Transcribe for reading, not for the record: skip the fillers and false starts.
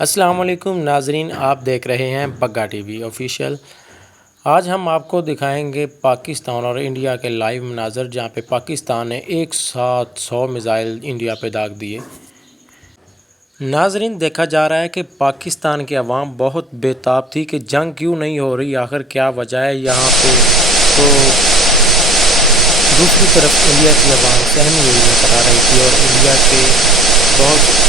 अस्सलाम वालेकुम नाजरीन, आप देख रहे हैं बग्गा टीवी ऑफिशियल। आज हम आपको दिखाएंगे पाकिस्तान और इंडिया के लाइव मनाज़र, जहां पे पाकिस्तान ने एक साथ 100 मिज़ाइल इंडिया पे दाग दिए। नाजरीन, देखा जा रहा है कि पाकिस्तान की आवाम बहुत बेताब थी कि जंग क्यों नहीं हो रही, आखिर क्या वजह है यहाँ पे। तो दूसरी तरफ इंडिया की आवाम सहमी हुई नजर आ रही थी और इंडिया के बहुत